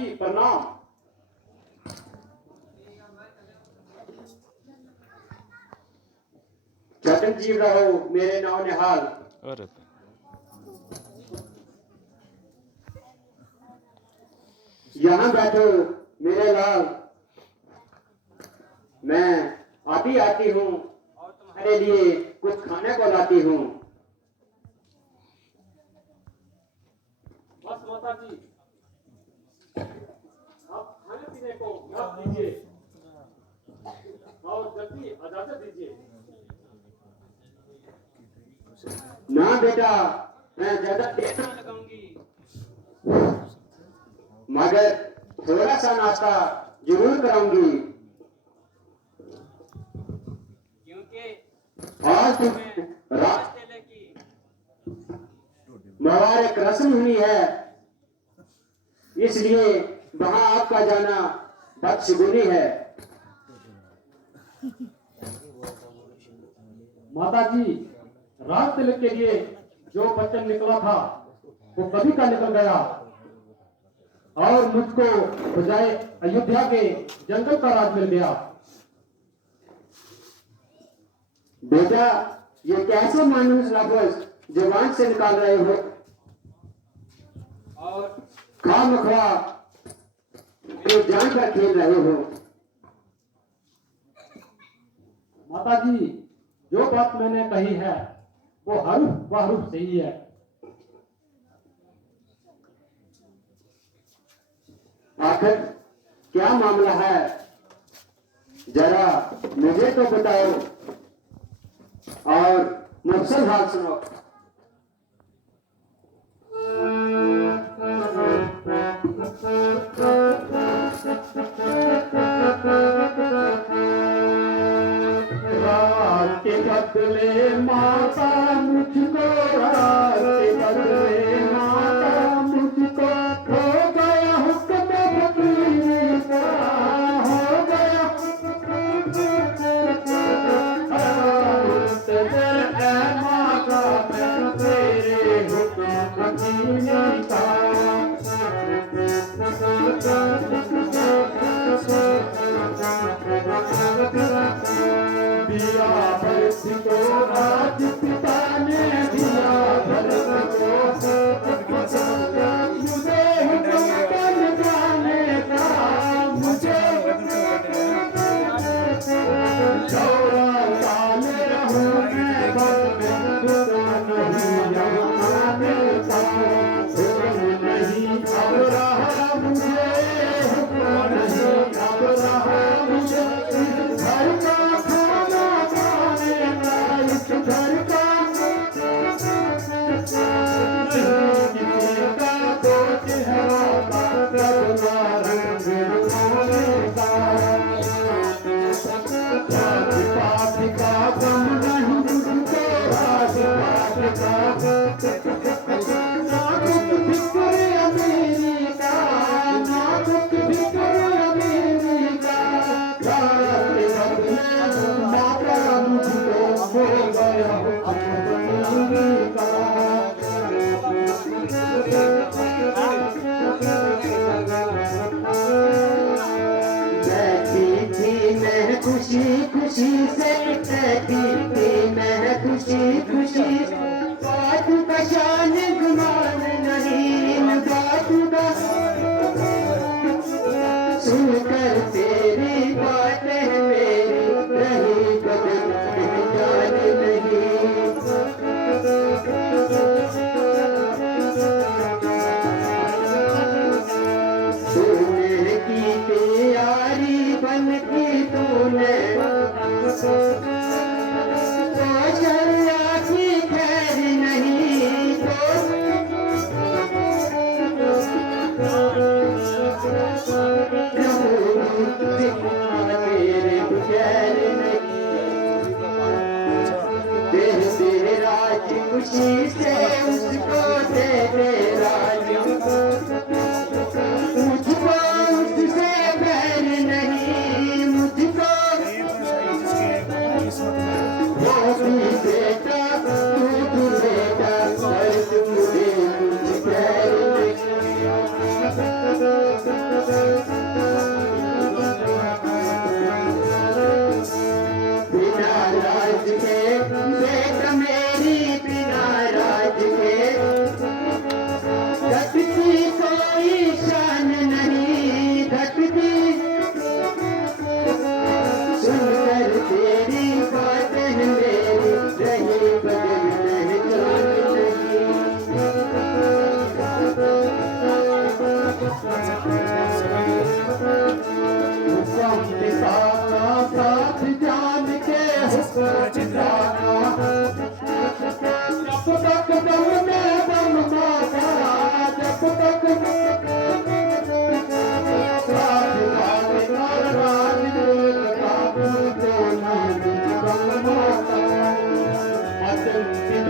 जी प्रणाम। जतन जी रहो मेरे नाव निहाल। अरे यहाँ बैठो मेरे लाल, मैं आती आती हूँ तुम्हारे लिए कुछ खाने को लाती हूँ। बस माता जी आप खाने पीने को मत दीजिए और जल्दी इजाजत दीजिए। ना बेटा मैं ज्यादा देर ना लगाऊंगी, मगर थोड़ा सा नाश्ता जरूर कराऊंगी, क्योंकि आज तुम्हें रास्ते की मुबारक रस्म हुई है, इसलिए वहां आपका जाना बदशगुनी है। माता जी, राज तिलक के लिए जो वचन निकला था वो कभी का निकल गया और मुझको बजाय अयोध्या के जंगल का राज मिल गया। बेटा ये कैसे मायूस लफ्ज जुबान से निकाल रहे हो और खामखा मेरी जान पर खेल रहे हो। माता जी, जो बात मैंने कही है वो हरूफ बहरूफ सही है। आखिर क्या मामला है, जरा मुझे तो बताओ और मुफस्सल हाल सुनो। रात के बदले माता मुझको, रात के बदले माता मुझको हो गया हुक्म फकीर का, हो गया माता तेरे हुक्म फकीर का। दिया भरत को राज पिता ने दिया, भरत को मुझे हुक्म बन जाने का, मुझे 14 साल रहूं मैं बस में, हुक्म नहीं यहाँ मिलता, हुक्म नहीं अब रहा मुझे, हुक्म नहीं अब रहा मुझे। घर का खाना खाने का, इस घर का किसी का तो चेहरा का बदला रंग दिखाने का। राज पाठ का गम नहीं मुझको, राज पाठ का ना दुख फिक्र अमीरी का, ना दुख फिक्र अमीरी का। रात के बदले माता मुझको हो गया अमीरी का। बैठी थी मैं खुशी खुशी से, बैठी थी मैं खुशी खुशी से, बात का शान गुमान नहीं, बात का सुनकर तेरी बातें मेरी रही बदल जान नहीं। सोने की तैयारी बन की तूने, की खैर नहीं तेरे बगैर नहीं। तेरे राज खुशी से उसको दे दे राज, मुझको उससे बैर नहीं, मुझको वो भी बेटा तू बेटा, पर तुझे कुछ बैर नहीं।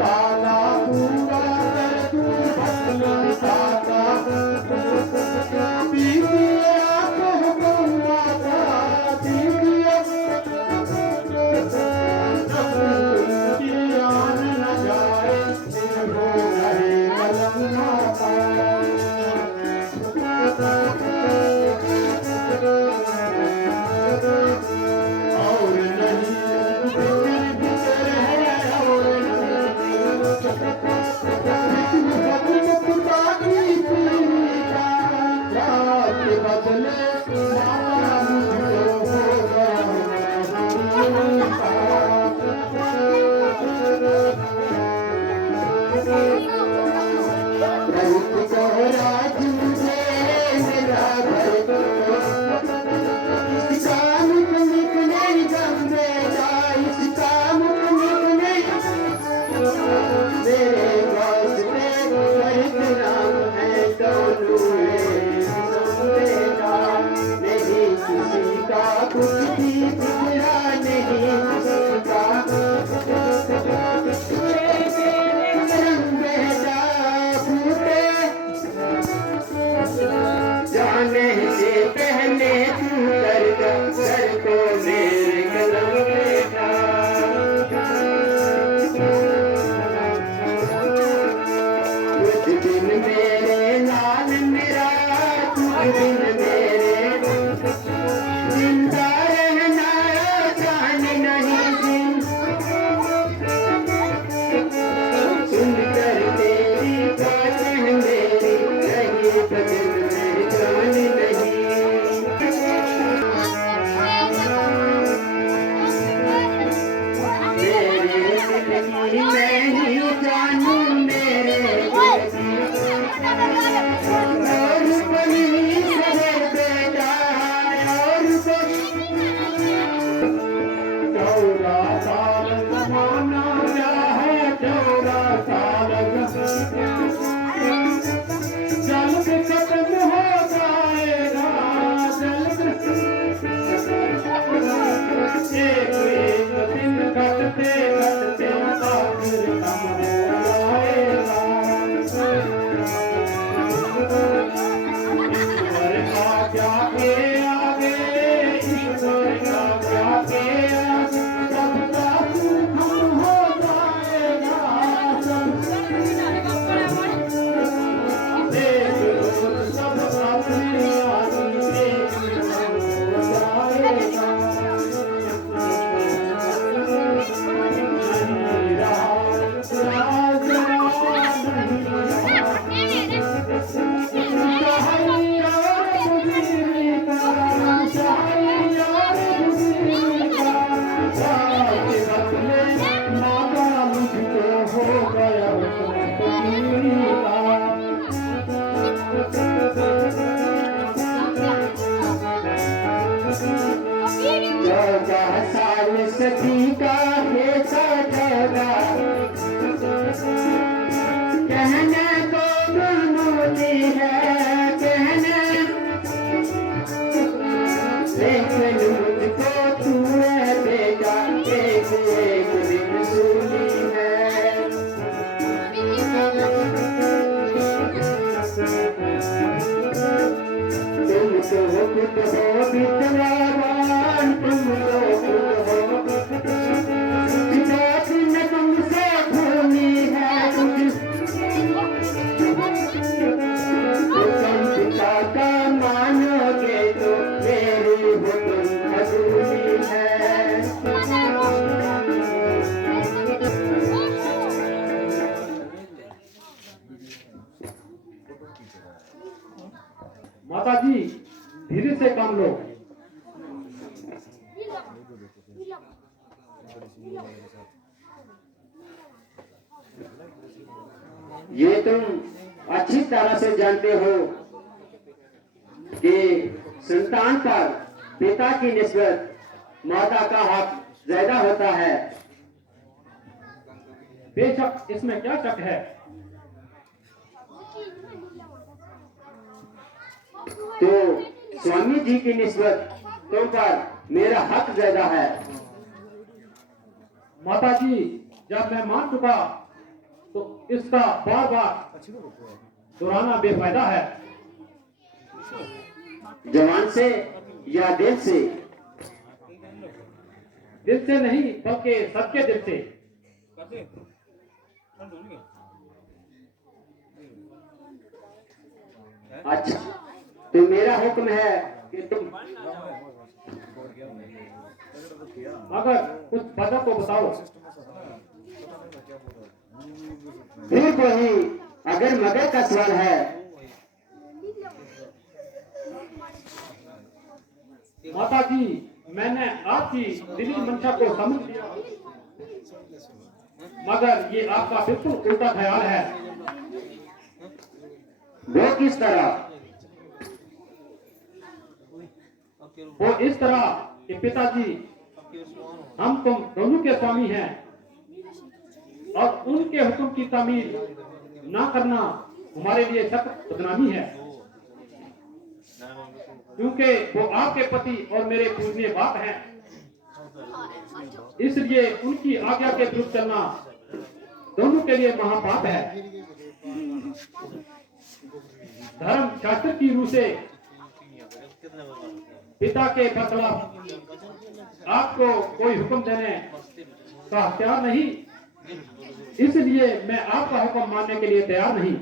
काला पूरा कर तू भस्म साका पीतिया को माता पीतिया जान न जाए दिन हो गए कलम माता और नहीं बितर है और रात बदले माता मुझको राज मुझे मेरा घर इसका मुख नहीं गंभेरा इसका मुख नहीं मेरे वास्ते करत नाम है बेटा नहीं किसी का कुछ भी बिगड़ा नहीं किसी का बेटा फूटे जाने से पहले तू कर को मेरे कलम बेटा कुछ दिन मेरे लाल मेरा कुछ दिन मेरे जिंदा रहना जान नहीं दिन सुनकर तेरी बातें मेरी कहीं बदल में जान नहीं मैं ही जानू मेरे और बनी सबर बेटा और 14 साल जमाना क्या है 14 साल जल्द खत्म हो जाएगा जल्द एक दिन घटते घटते आखिर कम हो जाएगा ईश्वर का क्या के आगे ईश्वर का क्या के आगे सबका सुख हो जाएगा एक रोज सब अपने आदमी एक हो जाएगा सती का भेसा ठगा कहना को मामूली है कहना लेकिन मुझको तू है बेटा एक दिन सूली है तुम तो खुद हो विद्वान तुम तो खुद हो माता जी धीरे से काम लो ये तुम अच्छी तरह से जानते हो कि संतान पर पिता की निस्बत माता का हक ज्यादा होता है। बेशक इसमें क्या शक है। तो स्वामी जी की निस्बत तुम पर मेरा हक ज्यादा है। माता जी जब मैं मान चुका तो इसका बार बार दोहराना बेफायदा है। जवान से या दिल से? दिल से नहीं बल्कि सबके दिल से। अच्छा, तो मेरा हुक्म है कि तुम मगर कुछ वजह को बताओ। फिर कोई अगर मगर का सवाल है। माता जी, मैंने आपकी दिली मंशा को समझ लिया, मगर ये आपका बिल्कुल उल्टा ख्याल है। वो किस तरह? वो इस तरह कि पिताजी, हम तुम दोनों के स्वामी हैं और उनके हुक्म की तामील ना करना हमारे लिए सख्त बदनामी है, क्योंकि वो आपके पति और मेरे पूजनीय बाप हैं। इसलिए उनकी आज्ञा के विरुद्ध चलना दोनों के लिए महापाप है। धर्म शास्त्र की रूह से पिता के बरखिलाफ आपको कोई हुक्म देने का अख्तियार नहीं, इसलिए मैं आपका हुक्म मानने के लिए तैयार नहीं।